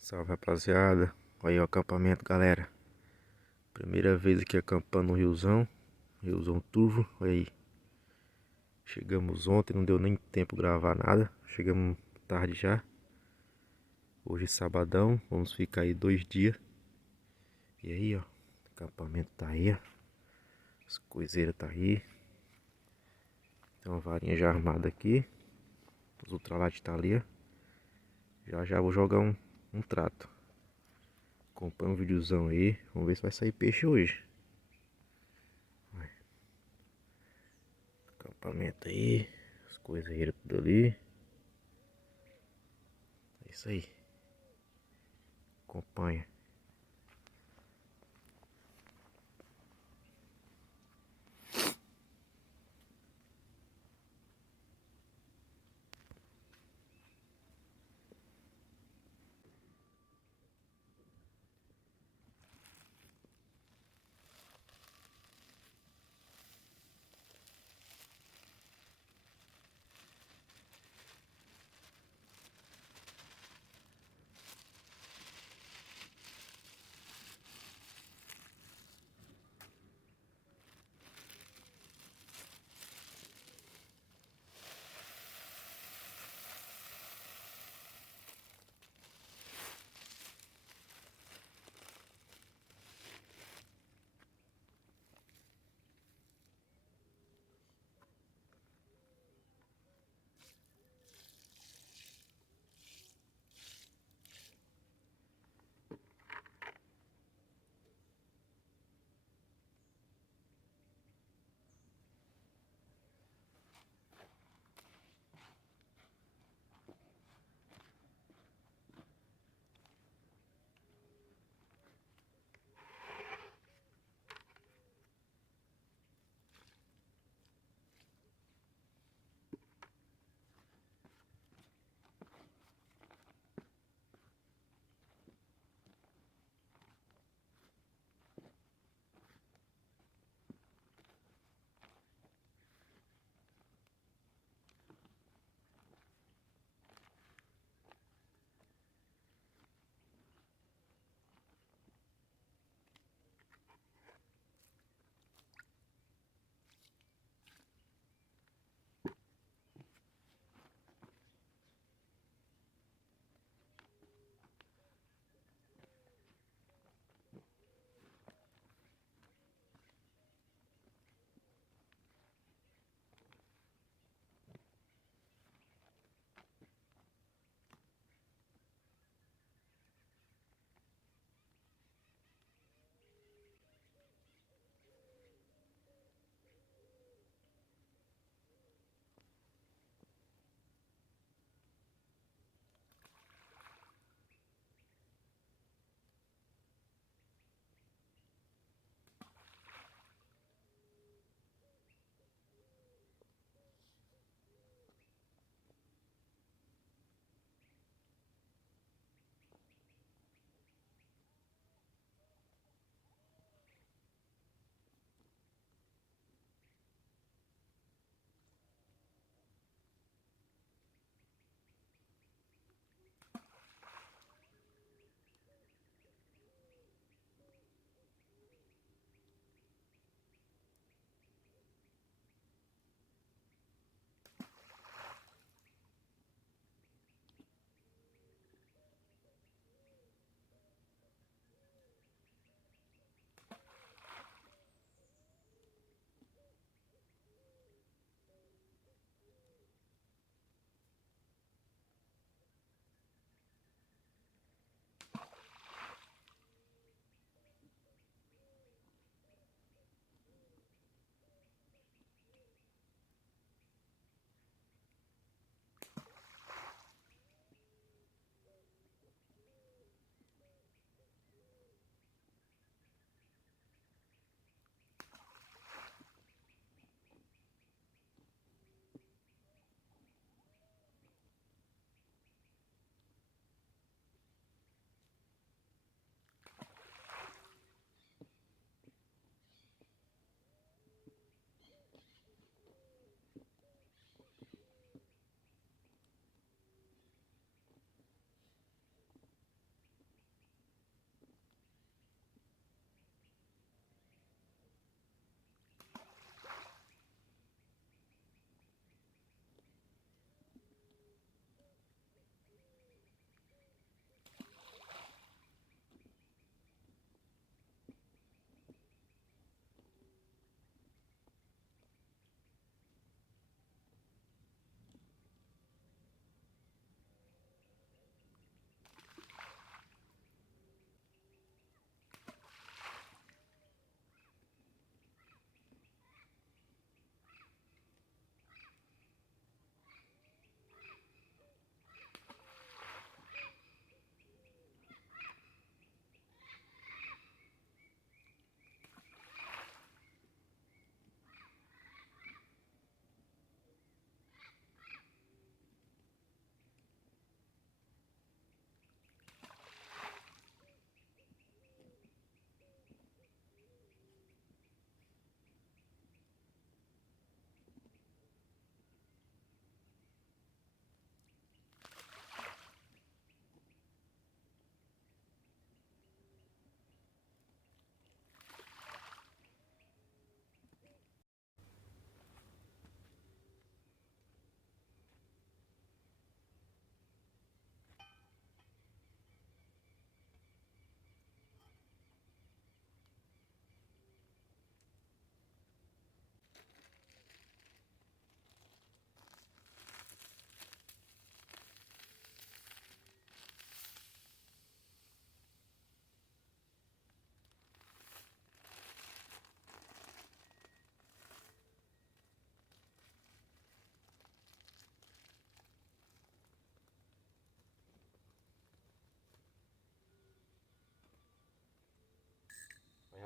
Salve, rapaziada. Olha aí o acampamento, galera. Primeira vez aqui acampando no Riozão Turvo. Olha aí. Chegamos ontem, não deu nem tempo gravar nada. Chegamos tarde já. Hoje é sabadão, vamos ficar aí 2 dias. E aí, ó. O acampamento tá aí, ó. As coiseiras tá aí. Tem uma varinha já armada aqui. Os ultralight tá ali, ó. Já já vou jogar um trato. Acompanha um videozão aí. Vamos ver se vai sair peixe hoje. Acampamento aí. As coiseiras tudo ali. É isso aí. Acompanha.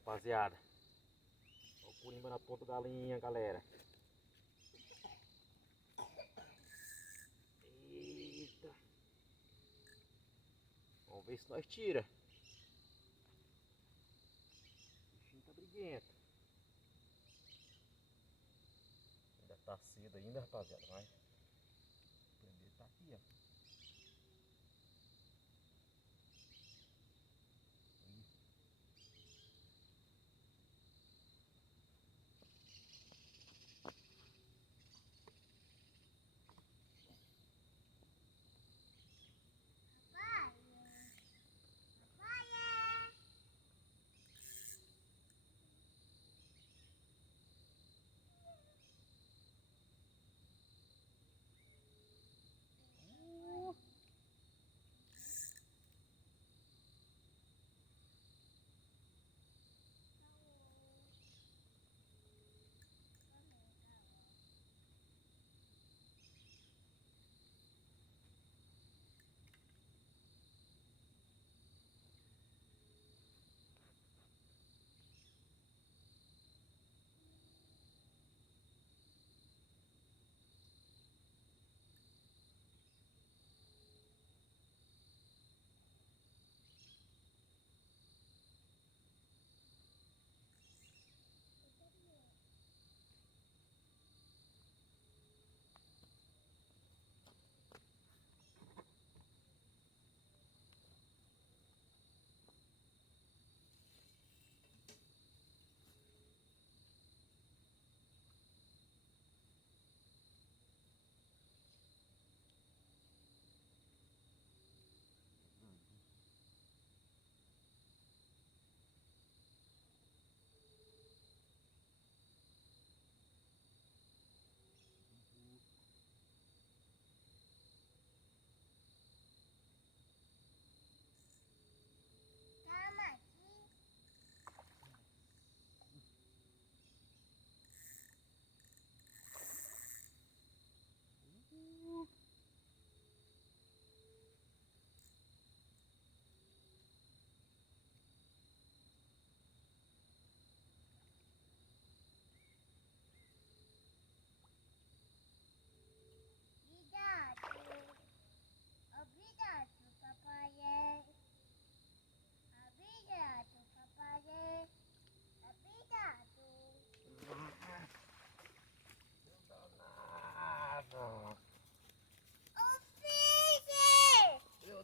Rapaziada, o curimba na ponta da linha, galera. Eita, vamos ver se nós tira. O bichinho tá briguento. Ainda tá cedo ainda, rapaziada, mas o primeiro tá aqui, ó.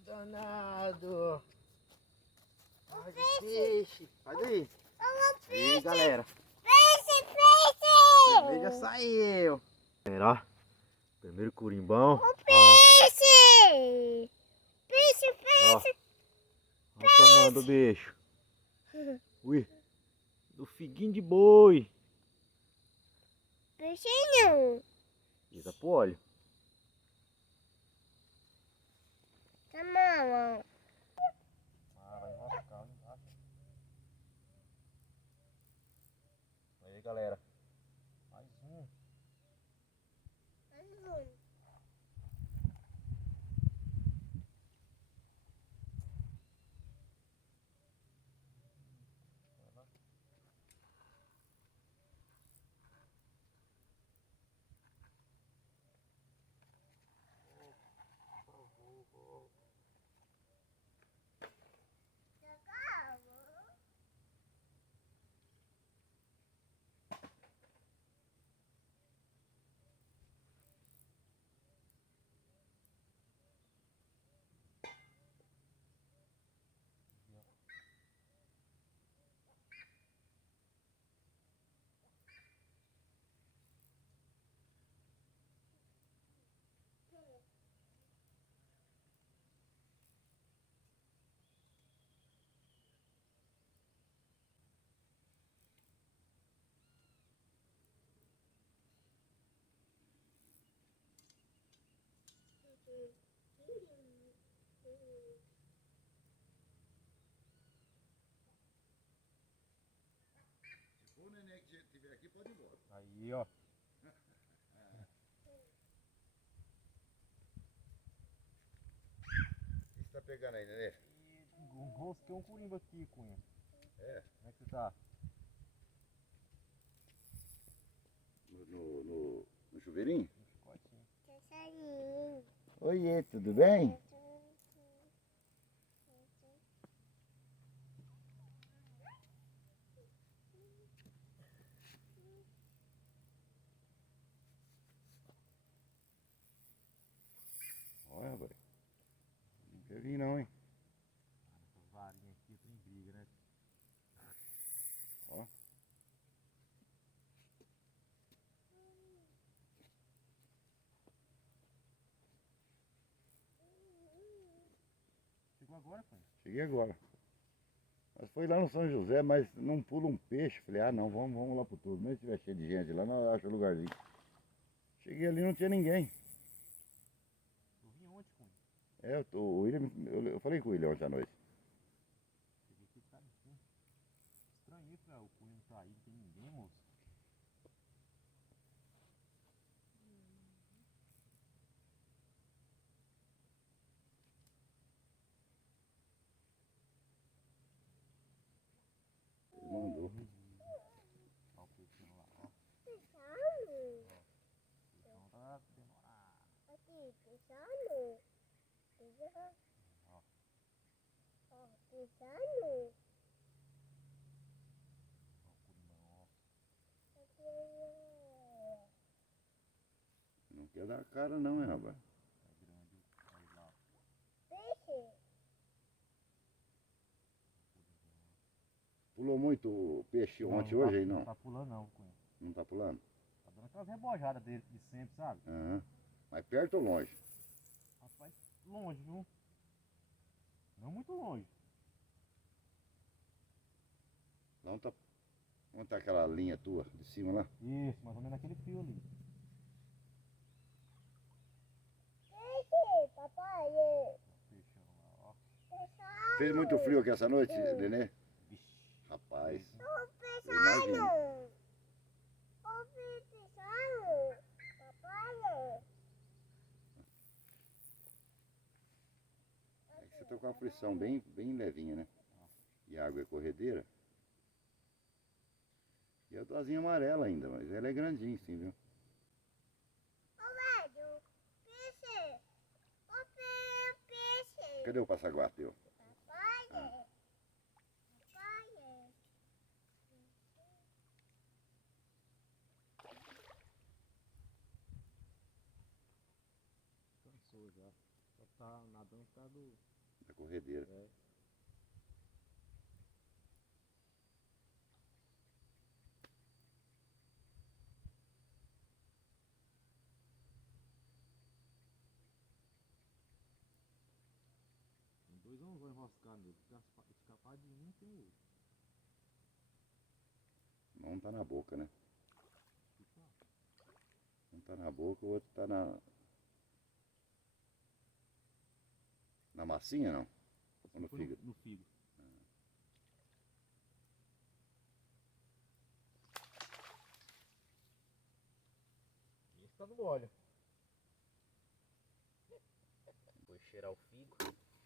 Danado! Ai, peixe! Faz aí! E aí, galera! Peixe, peixe! O primeiro já saiu! Galera, ó, primeiro curimbão! Peixe! Peixe, peixe! Ó o tamanho do bicho! Ui! Do figuinho de boi! Peixinho! Isso, pro óleo! Tá bom. Vai enroscar embaixo. Aí, galera! Mais um! O neném que tiver aqui pode ir embora. Aí, ó! O que você tá pegando aí, neném? Rosquei um curimba aqui, Cunha. É? Como é que você tá? chuveirinho? Passarinho. Oiê, tudo bem? Olha, rapaz. Não quer vir não, hein? Essas varinhas aqui tem briga, né? Ó. Chegou agora, pai? Cheguei agora. Mas foi lá no São José, mas não pula um peixe. Falei, ah não, vamos lá pro tudo. Mesmo se tiver cheio de gente lá, nós achamos o lugarzinho. Cheguei ali, não tinha ninguém. Eu vim ontem com ele. O William, eu falei com o William ontem à noite. Cheguei aqui, tá assim. Estranhei pra o Cunha não tá aí, não tem ninguém, moço. Ele mandou. Olha o peixinho lá, ó. Pisando. Então tá demorado. Aqui, pisando. Pisando. Ó. Ó, pisando. Ó o curimão, ó. Aqui. Não quer dar cara não, hein, rapaz? É grande, aí lá. Peixe. Pulou muito peixe ontem, Não, hoje aí não não? tá pulando não, Cunha. Não tá pulando? Tá dando aquelas rebojadas dele de sempre, sabe? Aham. Mas perto ou longe? Rapaz, longe, viu? Não muito longe. Não tá. Onde tá aquela linha tua de cima lá? Isso, mais ou menos naquele fio ali. Peixe, papai. Ó o peixão lá, ó. Pisando. Fez muito frio aqui essa noite, Nenê? Vixe. Rapaz, Tô eu imagino. pisando. Tô pisando. Papai. É que você tá com uma frição bem levinha, né? E a água é corredeira. E a dozinha amarela ainda, mas ela é grandinha sim, viu? Ô, velho. Peixe. Ô, peixe. Cadê o passaguato teu? Papai. Papai. Cansou já. Só tá nadando por causa do... Da corredeira. É. Tem dois vão enroscar nele. Escapar de um tem o outro. Um tá na boca, né? Fica Um tá na boca, o outro tá na. Na massinha não? Ou no foi fígado? no fígado. Esse tá no óleo. Foi cheirar o figo.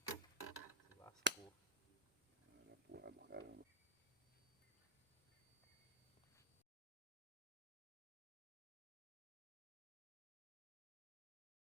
Se lascou. Porra do caramba.